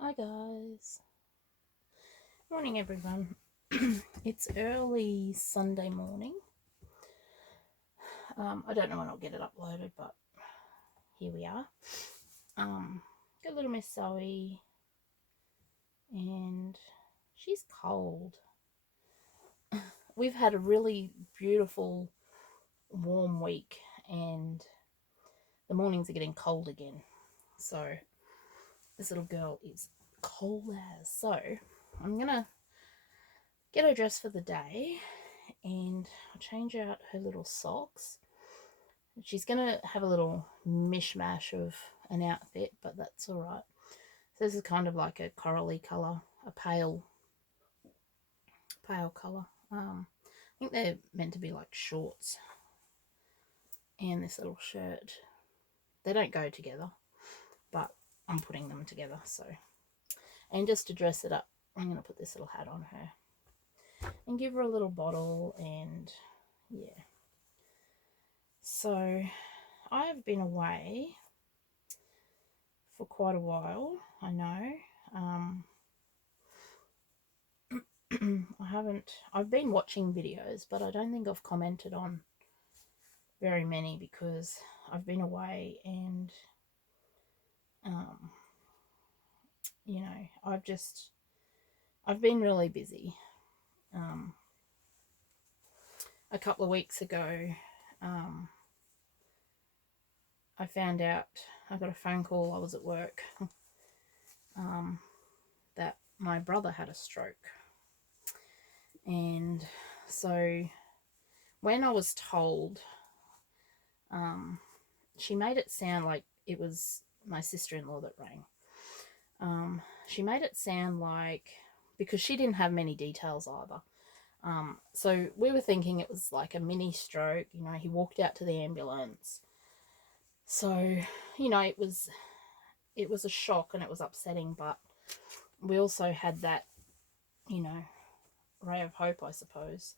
Hi guys. Morning everyone. It's early Sunday morning. I don't know when I'll get it uploaded, but here we are. Got little Miss Zoe and she's cold. We've had a really beautiful warm week and the mornings are getting cold again. So this little girl is cold as. So I'm gonna get her dressed for the day and I'll change out her little socks. She's going to have a little mishmash of an outfit, but that's all right. So this is kind of like a corally colour, a pale colour. I think they're meant to be like shorts and this little shirt. They don't go together, but I'm putting them together. So, and just to dress it up, I'm going to put this little hat on her and give her a little bottle and yeah. So I've been away for quite a while, I know. I've been watching videos, but I don't think I've commented on very many because I've been away and, um, I've been really busy. A couple of weeks ago, I found out, I got a phone call, I was at work, that my brother had a stroke. And so when I was told, she made it sound like it was my sister-in-law that rang. She made it sound like, because she didn't have many details either. So we were thinking it was like a mini stroke. He walked out to the ambulance. So, it was a shock and it was upsetting, but we also had that, ray of hope, I suppose,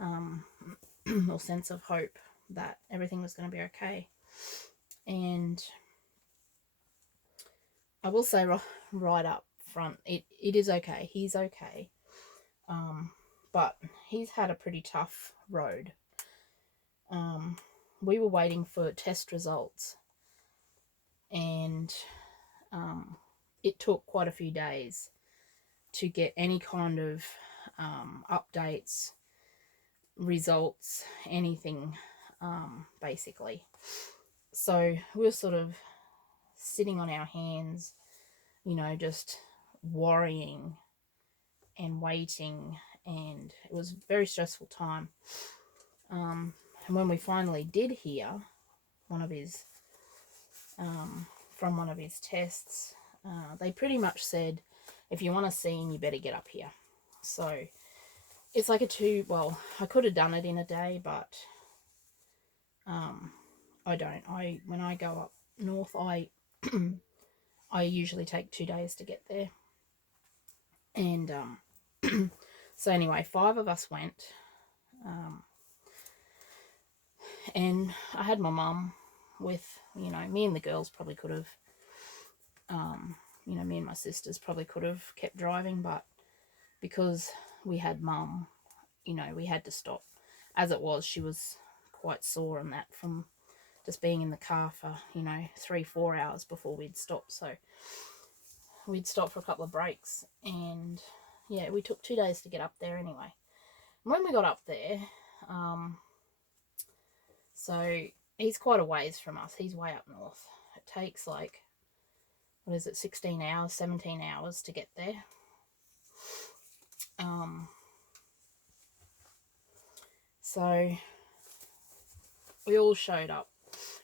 or sense of hope that everything was going to be okay. And I will say right up front, it is okay. He's okay. But he's had a pretty tough road. We were waiting for test results and it took quite a few days to get any kind of updates, results, anything, basically. So we were sort of sitting on our hands, just worrying and waiting, and it was a very stressful time. And when we finally did hear one of his from one of his tests, they pretty much said, if you want to see him, you better get up here. So it's like I could have done it in a day, but I don't. When I go up north, I I usually take 2 days to get there. And so anyway, 5 of us went. And I had my mum with, me and the girls probably could have, me and my sisters probably could have kept driving, but because we had mum, we had to stop. As it was, she was quite sore and that from just being in the car for, 3-4 hours before we'd stop. So we'd stop for a couple of breaks and yeah, we took 2 days to get up there anyway. When we got up there, so he's quite a ways from us. He's way up north. It takes like, 16 hours, 17 hours to get there. So we all showed up.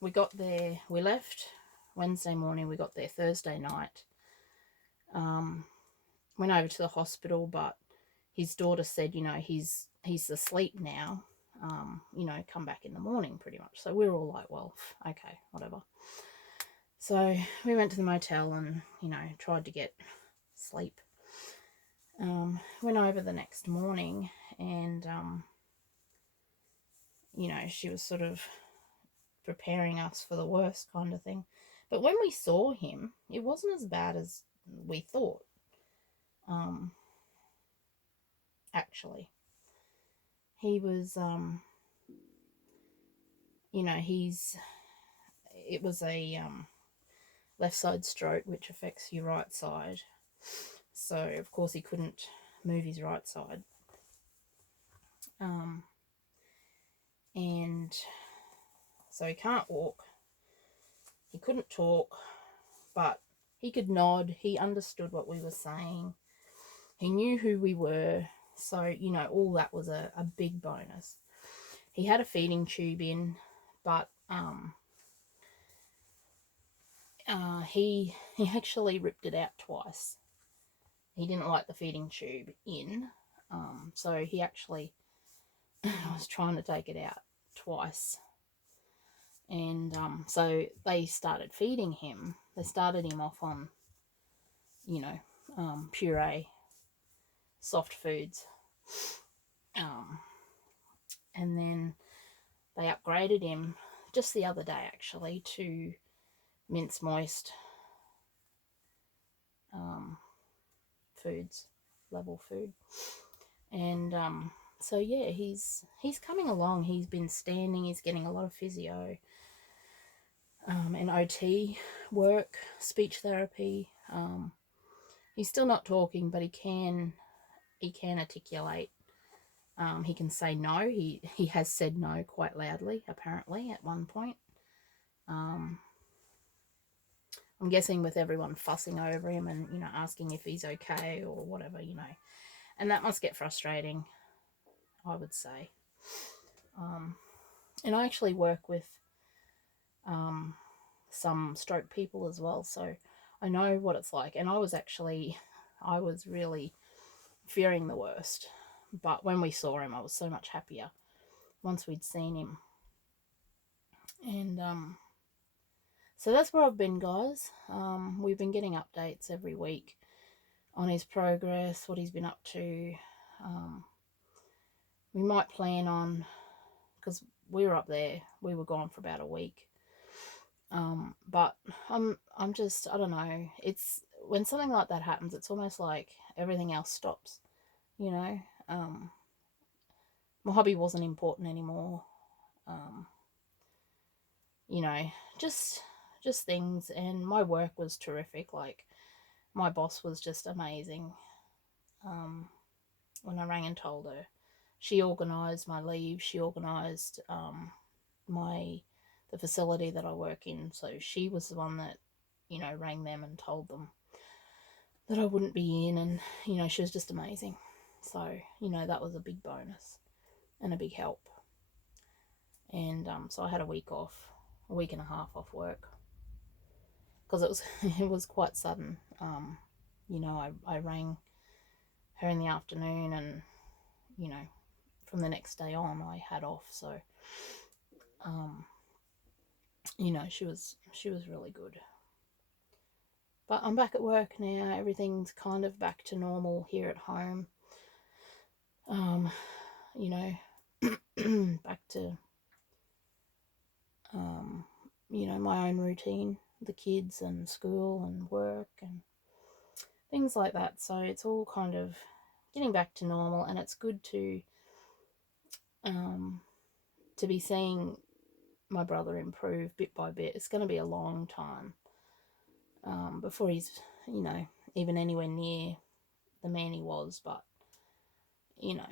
We got there, we left Wednesday morning, we got there Thursday night. Went over to the hospital, but his daughter said, he's asleep now. Come back in the morning pretty much. So we were all like, well, okay, whatever. So we went to the motel and, tried to get sleep. Went over the next morning and, she was sort of preparing us for the worst kind of thing. But when we saw him, it wasn't as bad as we thought. Actually, he was, you know, it was a left side stroke, which affects your right side. So of course he couldn't move his right side. And so he can't walk. He couldn't talk, but he could nod. He understood what we were saying. He knew who we were. So, you know, all that was a big bonus. He had a feeding tube in, but he actually ripped it out twice. He didn't like the feeding tube in, so he actually was trying to take it out twice. And so they started feeding him. They started him off on, you know, puree, soft foods. And then they upgraded him just the other day, actually, to mince moist foods, level food. And so yeah, he's coming along. He's been standing. He's getting a lot of physio and OT work, speech therapy. He's still not talking, but he can articulate. He can say no. He has said no quite loudly, apparently, at one point. I'm guessing with everyone fussing over him and, you know, asking if he's okay or whatever, you know. And that must get frustrating, I would say. And I actually work with some stroke people as well, so I know what it's like. And I was really fearing the worst. But when we saw him, I was so much happier once we'd seen him. And so that's where I've been, guys. We've been getting updates every week on his progress, what he's been up to. We might plan on, because we were up there, we were gone for about a week. But I'm just, I don't know. It's when something like that happens, it's almost like everything else stops. You know, my hobby wasn't important anymore. You know, just things, and my work was terrific. Like, my boss was just amazing. When I rang and told her, she organised my leave. She organised the facility that I work in. So she was the one that, you know, rang them and told them that I wouldn't be in, and, you know, she was just amazing. So, you know, that was a big bonus and a big help. And so I had a week and a half off work, because it was quite sudden. You know, I rang her in the afternoon, and, you know, from the next day on I had off. So you know, she was really good. But I'm back at work now. Everything's kind of back to normal here at home. You know, back to you know, my own routine, the kids and school and work and things like that. So it's all kind of getting back to normal, and it's good to be seeing my brother improve bit by bit. It's going to be a long time before he's, you know, even anywhere near the man he was, but, you know,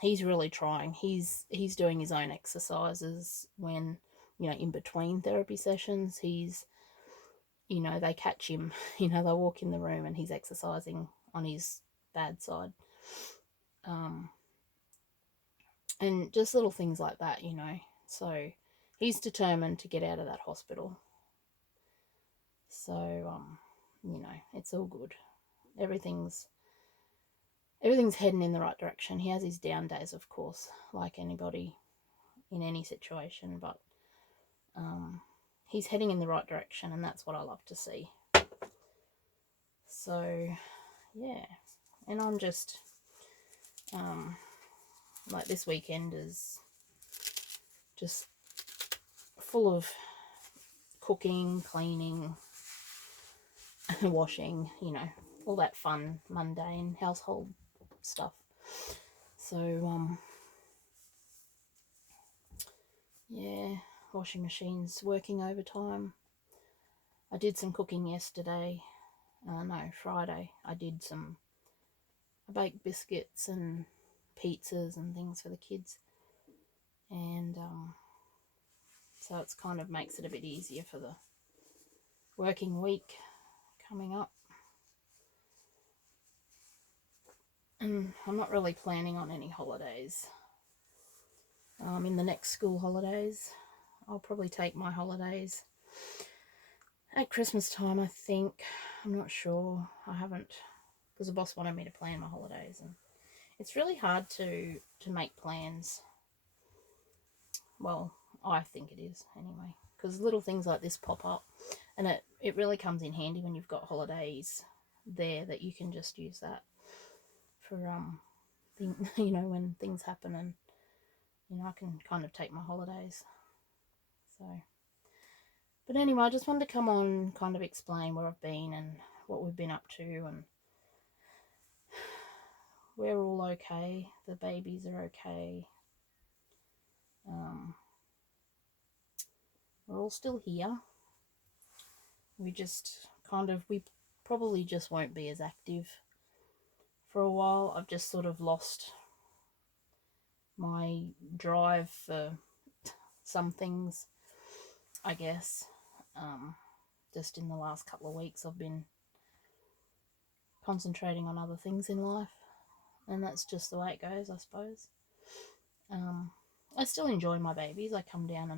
he's really trying. He's doing his own exercises when, you know, in between therapy sessions. He's, you know, they catch him, you know, they walk in the room and he's exercising on his bad side. And just little things like that, you know. So he's determined to get out of that hospital. So, you know, it's all good. Everything's heading in the right direction. He has his down days, of course, like anybody in any situation, but he's heading in the right direction, and that's what I love to see. So, yeah. And I'm just, like, this weekend is just full of cooking, cleaning, washing, you know, all that fun, mundane household stuff. So, yeah, washing machines working overtime. I did some cooking yesterday. No, Friday. I baked biscuits and pizzas and things for the kids. And so it's kind of makes it a bit easier for the working week coming up. And I'm not really planning on any holidays. In the next school holidays, I'll probably take my holidays at Christmas time, I think. I'm not sure. I haven't, because the boss wanted me to plan my holidays, and it's really hard to make plans. Well, I think it is anyway, because little things like this pop up, and it really comes in handy when you've got holidays there that you can just use that for you know, when things happen, and you know, I can kind of take my holidays. So, but anyway, I just wanted to come on and kind of explain where I've been and what we've been up to, and we're all okay. The babies are okay. We're all still here. We just we probably just won't be as active for a while. I've just sort of lost my drive for some things, I guess. Just in the last couple of weeks, I've been concentrating on other things in life, and that's just the way it goes, I suppose. I still enjoy my babies. I come down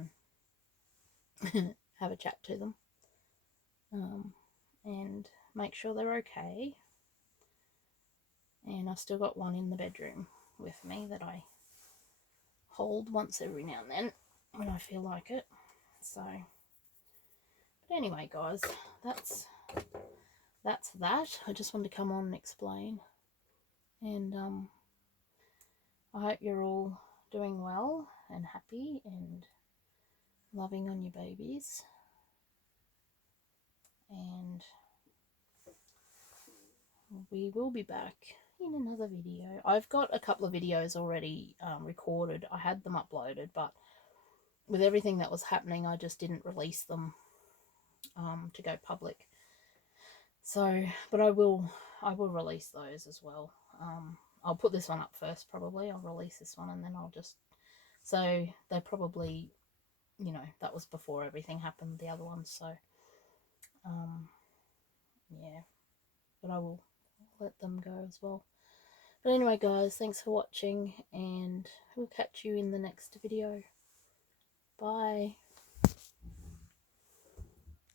and have a chat to them, and make sure they're okay. And I've still got one in the bedroom with me that I hold once every now and then when I feel like it. So, but anyway, guys, that's that. I just wanted to come on and explain, and I hope you're all doing well and happy and loving on your babies. And we will be back in another video. I've got a couple of videos already recorded. I had them uploaded, but with everything that was happening, I just didn't release them to go public. So, but I will release those as well. I'll put this one up first, probably. I'll release this one, and then I'll just, so they probably, you know, that was before everything happened, the other ones. So, yeah, but I will let them go as well. But anyway, guys, thanks for watching, and we'll catch you in the next video. Bye.